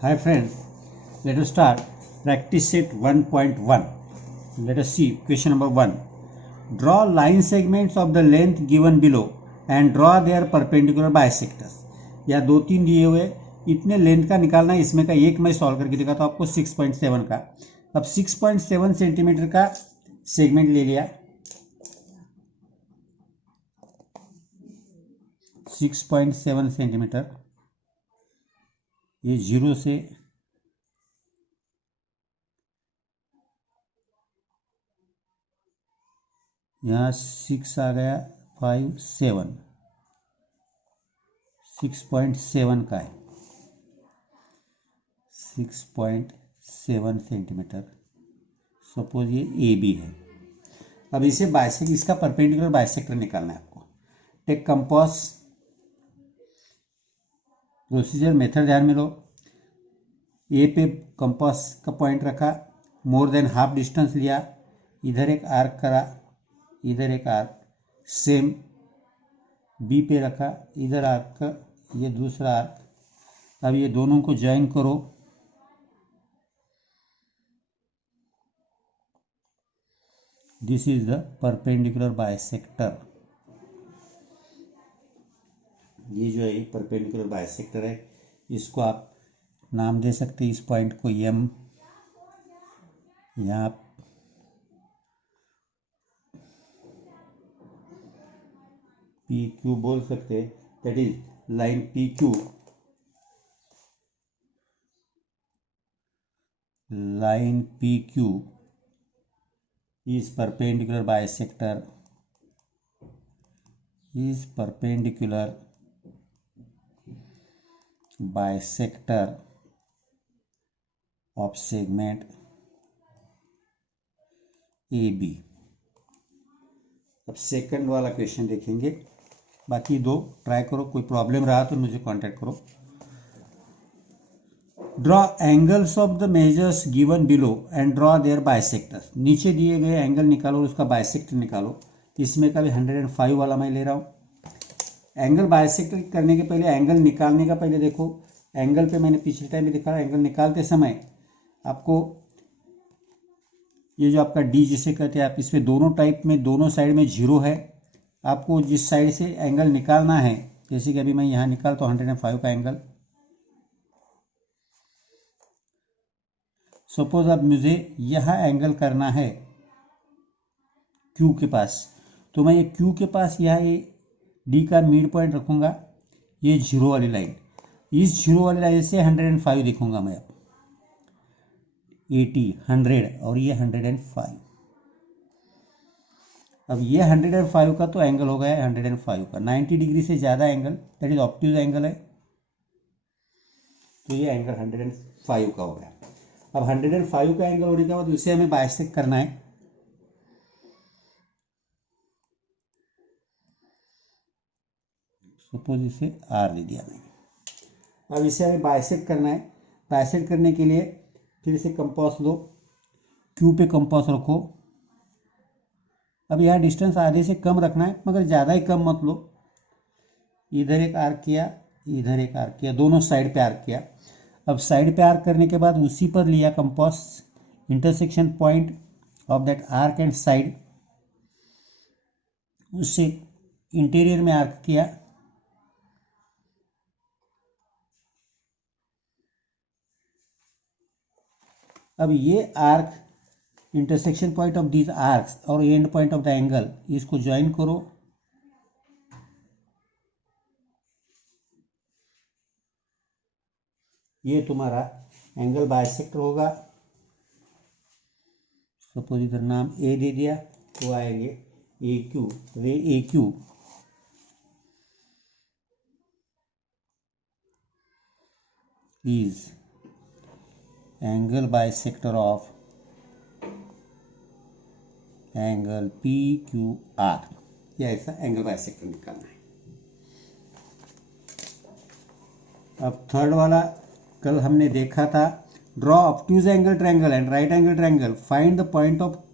Hi friends, let us start practice set 1.1. Let us see question number 1. Draw line segments of the length given below and draw their perpendicular bisectors. या 2-3 दिए हुए इतने length का निकालना है, इसमें का एक मैं सॉल्व करके दिखाता हूं आपको 6.7 का. अब 6.7 सेंटीमीटर का सेगमेंट ले लिया, 6.7 सेंटीमीटर. ये 0 से यहाँ 6 आ गया, 5, 7, 6.7 का है, 6.7 सेंटीमीटर. सपोज ये ए बी है. अब इसे बाइसेक्ट, इसका परपेंडिकुलर बाइसेक्टर निकालना है आपको. Take compass. प्रोसीजर मेथड ध्यान में लो. ए पे कंपास का पॉइंट रखा, मोर देन हाफ डिस्टेंस लिया, इधर एक आर्क करा, इधर एक आर्क, सेम बी पे रखा, इधर आर्क का, ये दूसरा आर्क. अब ये दोनों को ज्वाइन करो. This is the perpendicular bisector. ये जो है परपेंडिकुलर बाइसेक्टर है. इसको आप नाम दे सकते हैं, इस पॉइंट को एम, यहाँ पी क्यू बोल सकते हैं. That is line P Q, line PQ is perpendicular bisector, of segment AB. अब सेकंड वाला क्वेश्चन देखेंगे, बाकी दो ट्राई करो. कोई प्रॉब्लम रहा तो मुझे कांटेक्ट करो. Draw angles of the measures given below and draw their bisectors. नीचे दिए गए एंगल निकालो और उसका बाइसेक्टर निकालो. इसमें का भी 105 वाला मैं ले रहा हूँ. एंगल बाइसेक्टर करने के पहले, एंगल निकालने का पहले देखो, एंगल पे मैंने पिछले टाइम में दिखा, एंगल निकालते समय आपको ये जो आपका डी जिसे कहते हैं, आप इसमें दोनों टाइप में, दोनों साइड में 0 है. आपको जिस साइड से एंगल निकालना है, जैसे कि अभी मैं यहाँ निकालता हूँ 105 का एंगल. सपोज अब मुझे यहाँ एंगल करना है Q के पास, तो मैं ये Q के पास यहाँ ये D का मिड पॉइंट रखूँगा, ये 0 वाली लाइन. इस 0 वाली लाइन से 105 दिखूँगा मैं. 80, 100 और ये 105. अब ये 105 का तो एंगल हो गया 105 का. 90 डिग्री से ज़्यादा angle, that is obtuse angle है, तो ये एंगल 105 का हो गया. अब 105 का एंगल होने के बाद उसे हमें बाइसेक्ट करना है. सपोज इसे आर दे दिया मैंने. अब इसे हमें बाइसेक्ट करना है. बाइसेक्ट करने के लिए फिर से कंपास लो, क्यू पे कंपास रखो. अब यह डिस्टेंस आधे से कम रखना है, मगर ज़्यादा ही कम मत लो. इधर एक आर्क किया, इधर एक आर्क किया, दोनों साइड पे आर्क किया. अब साइड पे आर्क करने के बाद उसी पर लिया compass, intersection point of that arc and side, उससे इंटीरियर में आर्क किया. अब ये arc, intersection point of these arcs और end point of the angle, इसको ज्वाइन करो. ये तुम्हारा एंगल बाइसेक्टर होगा. सपोज इधर नाम ए दे दिया, तो आएंगे A Q, ray A Q is angle bisector of angle P Q R. या ऐसा एंगल बाइसेक्टर निकालना है. अब थर्ड वाला कल हमने देखा था. Draw obtuse angle triangle and right angle triangle. Find the point of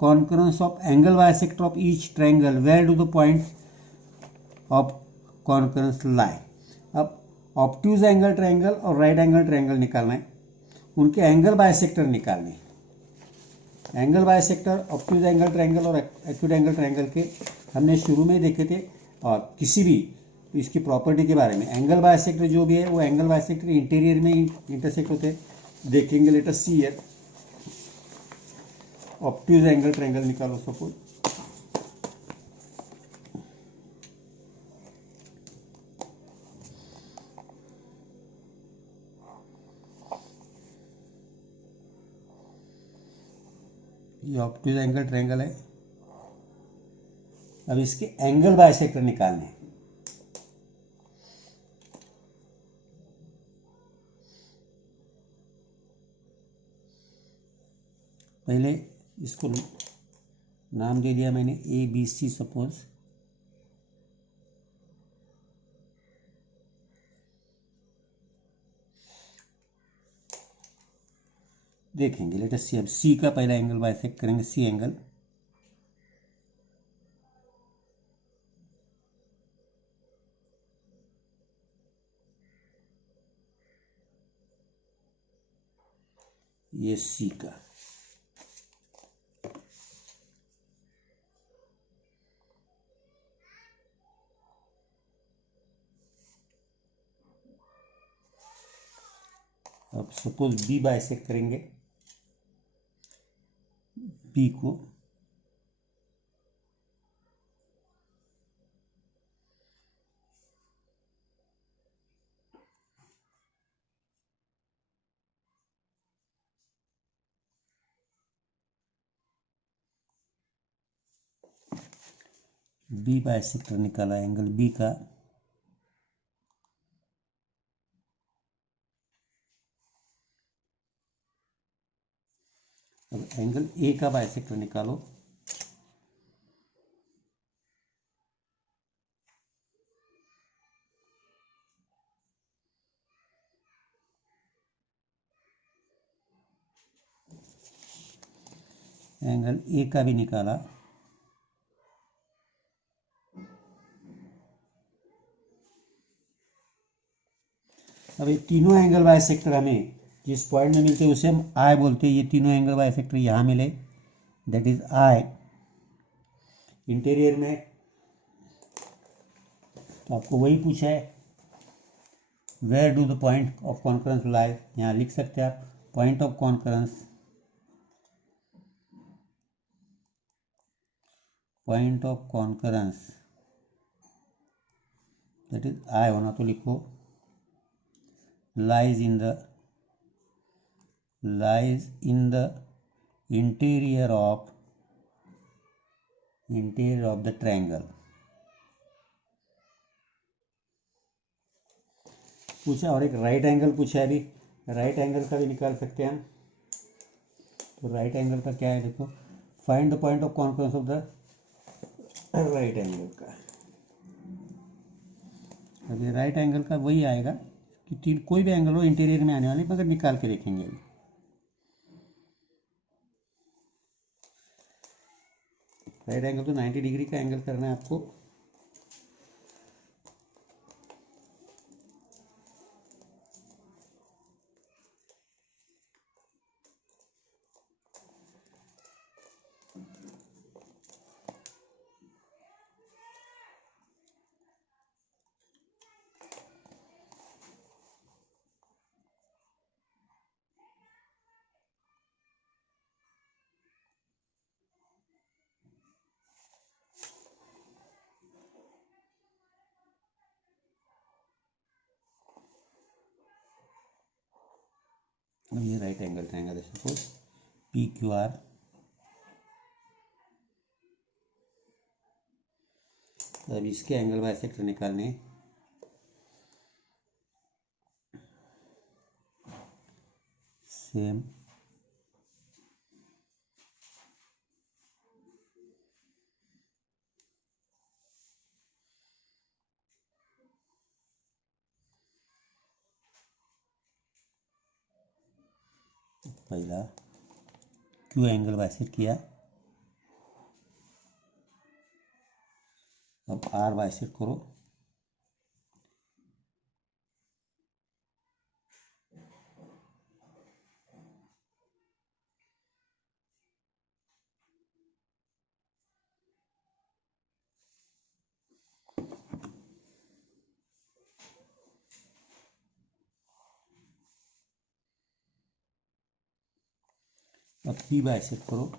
concurrence of angle bisector of each triangle. Where do the point of concurrence lie. अब ऑब्ट्यूज एंगल ट्रायंगल और राइट एंगल ट्रायंगल निकालना है, उनके angle bisector निकालने। Angle bisector obtuse angle triangle और acute angle triangle के हमने शुरू में देखे थे। और किसी भी इसकी प्रॉपर्टी के बारे में, एंगल बायसेक्टर जो भी है वो एंगल बायसेक्टर इंटीरियर में इंटरसेक्ट होते हैं। देखेंगे, late us see here. Obtuse angle triangle निकालो सपोज, ये ऑब्ट्यूज एंगल ट्रायंगल है। अब इसके एंगल बायसेक्टर निकालने हैं। पहले इसको नाम दे दिया मैंने ए बी सी सपोज। देखेंगे, लेट अस सी। अब सी का पहला एंगल बायसेक्ट करेंगे, सी एंगल। ये सी का, अब सपोज बी बायसेक्ट करेंगे, बी को। बी बायसेक्टर निकाला एंगल बी का। अब एंगल ए का बायसेक्टर निकालो। एंगल ए का भी निकाला। अब ये तीनों एंगल बायसेक्टर हमें जिस पॉइंट में मिलते हैं उसे हम आई बोलते हैं। ये तीनों एंगल बायसेक्टर यहाँ मिले, दैट इज आई। इंटीरियर में तो आपको वही पूछा है, where do the point of concurrence lie. यहाँ लिख सकते हैं आप, point of concurrence, point of concurrence that is I होना तो लिखो, lies in the interior of the triangle। पूछा, और एक राइट एंगल पूछा है। अभी राइट एंगल का भी निकाल सकते हैं हम। तो राइट एंगल का क्या है, देखो, find the point of conference of the right angle का। अभी राइट एंगल का वही आएगा कि तीन कोई भी एंगल हो इंटीरियर में आने वाले, मगर निकाल के देखेंगे। राइट एंगल तो 90 डिग्री का एंगल करना है आपको। अब ये राइट एंगल ट्रायंगल है सपोज पी क्यू आर। अब इसके एंगल बायसेक्टर निकालने, सेम पहला क्यू एंगल बायसेक्ट किया। अब आर बायसेक्ट करो, अब पी बाइसेक्ट करो।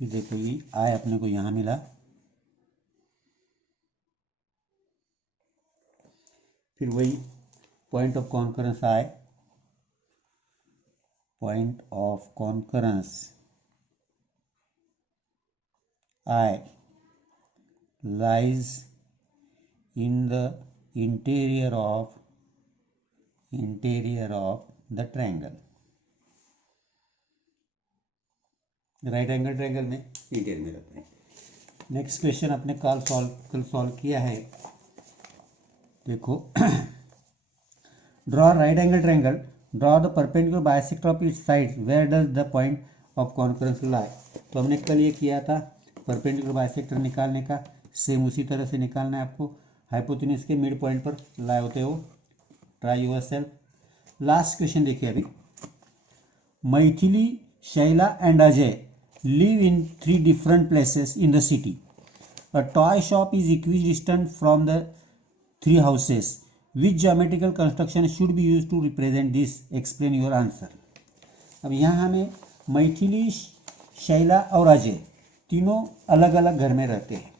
फिर देखो ये आय अपने को यहाँ मिला, फिर वही point of concurrence I, point of concurrence I lies in the interior of the triangle। Right angle triangle में इंटीरियर में रहते हैं। नेक्स्ट क्वेश्चन अपने कल सॉल्व किया है। देखो draw right angle triangle, draw the perpendicular bisector of its sides, where does the point of concurrence lie. तो हमने कल ये किया था परपेंडिकुलर बाइसेक्टर निकालने का, सेम उसी तरह से निकालना है आपको। हाइपोटेन्यूज के मिड पॉइंट पर लाई होते हो, try your self. Last question देखिए अभी, Maithili, Shaila and Ajay live in 3 different places in the city. A toy shop is equidistant from the 3 houses. Which geometrical construction should be used to represent this? Explain your answer. अब यहाँ हमें मैथिली, शैला और अजय तीनों अलग अलग घर में रहते हैं,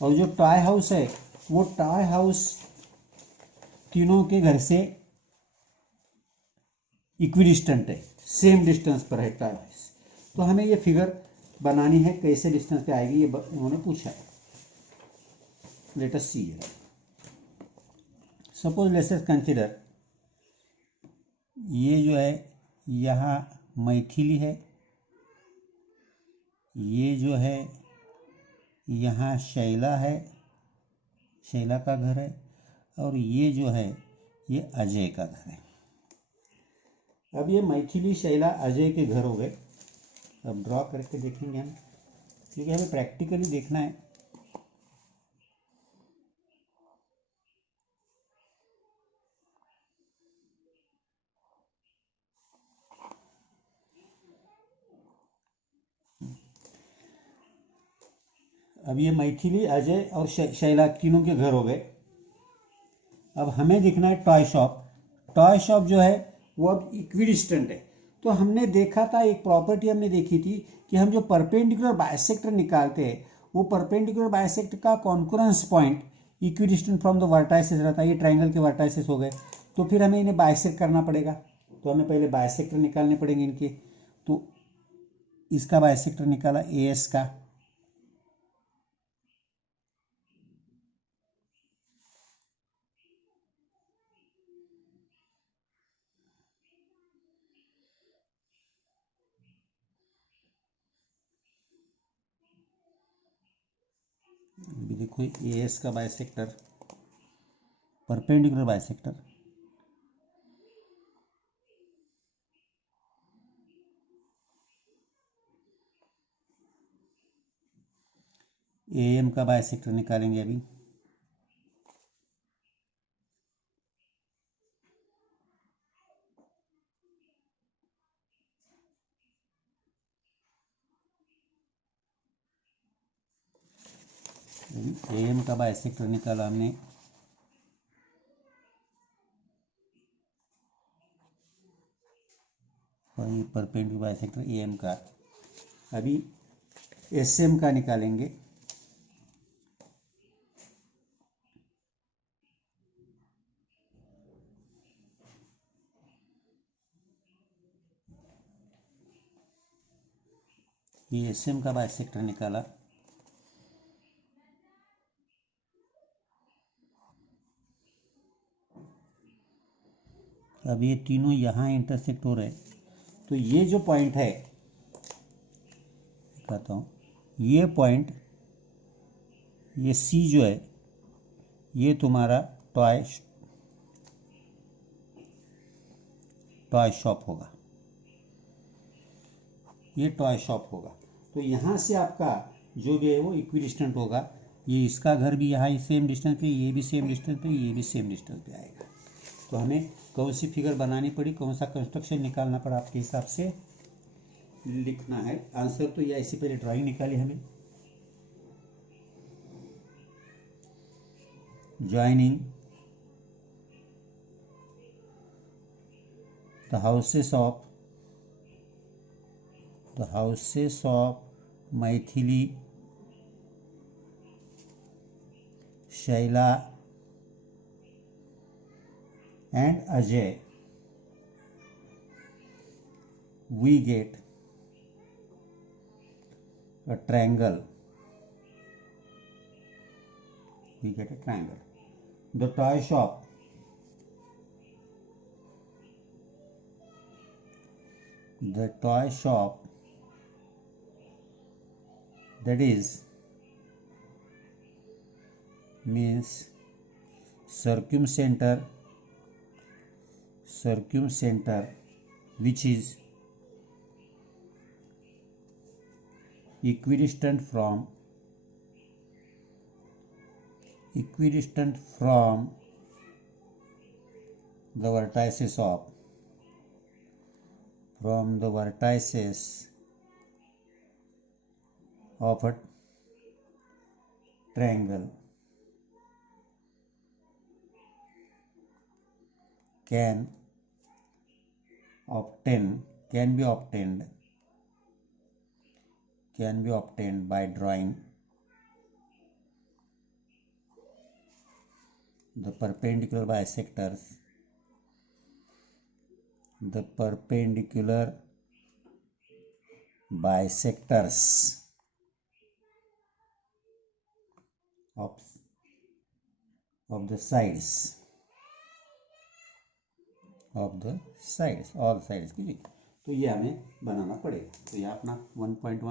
और जो टॉय हाउस है वो टॉय हाउस तीनों के घर से इक्विडिस्टेंट है, सेम डिस्टेंस पर है टॉय हाउस। तो हमें ये फिगर बनानी है, कैसे डिस्टेंस पे आएगी ये उन्होंने पूछा है। Let us see. Suppose let's consider ये जो है यहाँ मैथिली है, ये जो है यहाँ शैला है, शैला का घर है, और ये जो है ये अजय का घर है। अब ये मैथिली, शैला, अजय के घर हो गए। अब ड्रॉ करके देखेंगे हम, क्योंकि हमें प्रैक्टिकली देखना है। अब ये मैथिली, अजय और शैला तीनों के घर हो गए। अब हमें देखना है टॉय शॉप। टॉय शॉप जो है वो अब इक्विडिस्टेंट है। तो हमने देखा था, एक प्रॉपर्टी हमने देखी थी कि हम जो परपेंडिकुलर बाइसेक्टर निकालते हैं वो परपेंडिकुलर बाइसेक्टर का concurrence point equidistant from the vertices रहता है। ये ट्रायंगल के वर्टाइसेस हो गए, तो फिर हमें इन्हें बाइसेक्ट करना पड़ेगा। तो हमें पहले बाइसेक्टर निकालने पड़ेंगे इनके। तो इसका बाइसेक्टर निकाला ए एस का, देखो ए एस का bisector, perpendicular bisector, A M का बाइसेक्टर निकालेंगे अभी। ए एम का बाइसेक्टर निकाला हमने, वही परपेंडिकुलर बाइसेक्टर ए एम का। अभी एस एम का निकालेंगे। ये एस एम का बाइसेक्टर निकाला। अब ये तीनों यहाँ इंटरसेक्ट हो रहे हैं, तो ये जो पॉइंट है, दिखाता हूँ, ये पॉइंट, ये सी जो है ये तुम्हारा टॉय शॉप होगा, ये टॉय शॉप होगा। तो यहाँ से आपका जो भी है वो इक्विडिस्टेंट होगा। ये इसका घर भी यहाँ सेम डिस्टेंस पे, ये भी सेम डिस्टेंस पे, ये भी सेम डिस्टेंस पे आएगा। तो हमें कौन सी फिगर बनानी पड़ी, कौन सा कंस्ट्रक्शन निकालना पड़ा, आपके हिसाब से लिखना है। आंसर तो ये ऐसे पहले ड्राइंग निकाली हमें। Joining the houses of Maithili, Shaila and Ajay, we get a triangle. The toy shop that is means circumcenter which is equidistant from the vertices of a triangle can be obtained by drawing the perpendicular bisectors of the sides all sides की। तो ये हमें बनाना पड़ेगा। तो ये अपना 1.1